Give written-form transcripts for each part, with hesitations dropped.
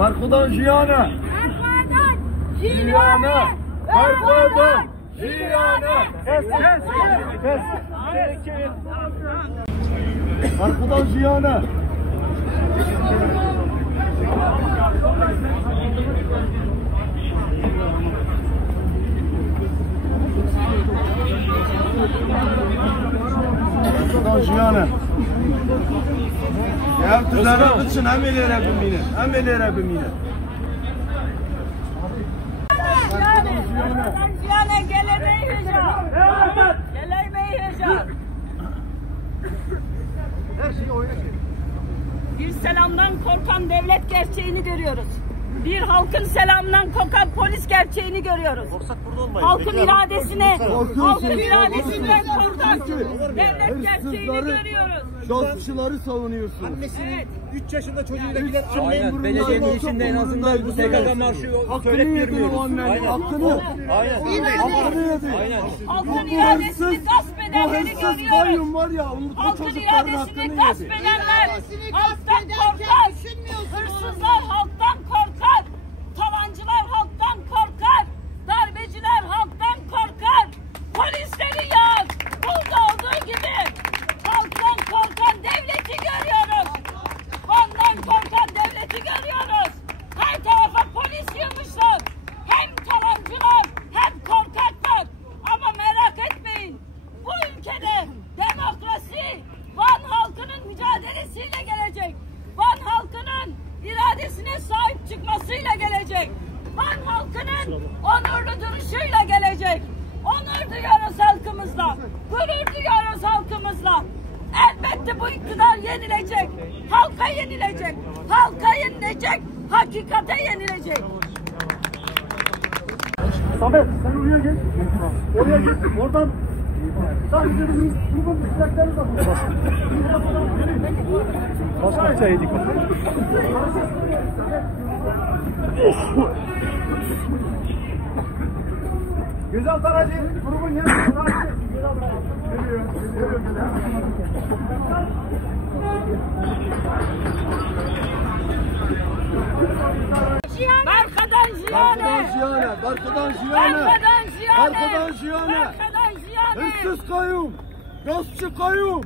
Berko'dan Jiyan'a. Jiyan'a. Berko'dan Jiyan'a. Kes. Berko'dan Jiyan'a. Berko'dan Jiyan'a. Ya tüzene için emelere bimine. Emelere bimine. Jiyan'a gelemeyi hocam. Gelemeyi hocam. Bir selamdan korkan devlet gerçeğini görüyoruz. Bir halkın selamından korkan polis gerçeğini görüyoruz. Halkın iradesinden korkan devlet gerçeğini görüyoruz. Şahsıçıları savunuyorsun. Annesinin 3 yaşında çocuğuyla giden Aynen. Belediyenin içinde en azından bu SGK marşı söyletmiyoruz. Aynen. Hakkını. Aynen. Hakkını yedi. Aynen. Halkın iradesini gasp edenleri görüyoruz. Var ya, halkın iradesini gasp edenler halktan korkar. Hırsızlar halktan korkar. Talancılar halktan korkar. Darbeciler halktan korkar. Polisleri yak. Burada olduğu gibi halktan korkan devleti görüyoruz. Ondan korkan devleti görüyoruz. Her tarafa polis yığmışlar. Hem talancılar hem korkaklar. Ama merak etmeyin. Bu ülkede demokrasi Van halkının mücadelesiyle gelecek. Van halkının iradesine sahip çıkmasıyla gelecek. Van halkının onurlu duruşuyla gelecek. Onur duyuyoruz halkımızla. Gurur duyuyoruz halkımızla. Elbette bu iktidar yenilecek. Halka yenilecek. Halka yenilecek. Hakikate yenilecek. Samet sen oraya gel. Oraya git. Oradan sadece bizim grubun istekleri de başka çay yedik. Güzel Taracı grubun yanına geliyor. Barkadan Jiyan'a. Barkadan Jiyan'a. Hırsız kayyum. Gaspçı kayyum.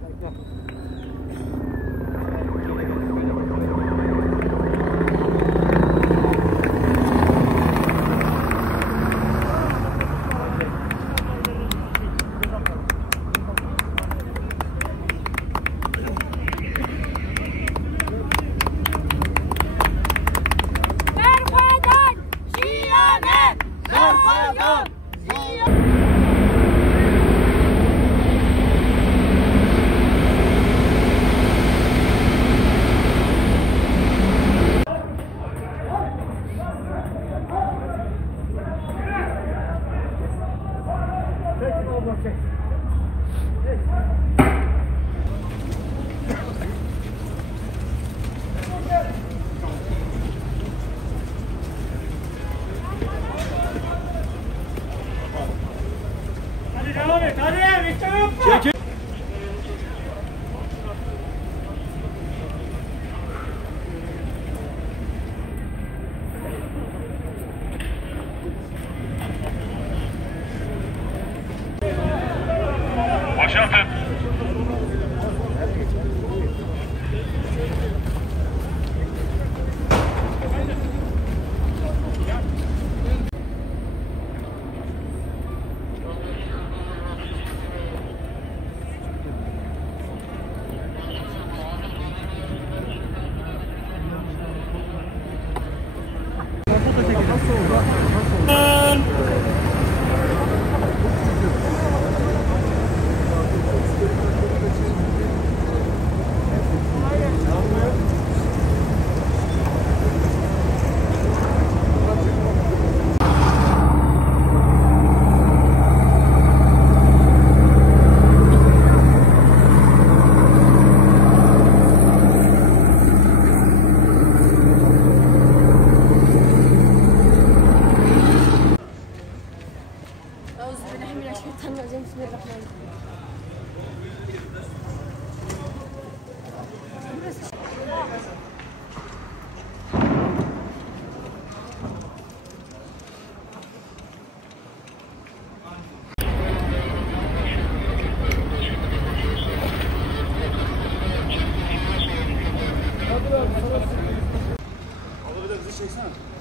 çeksene.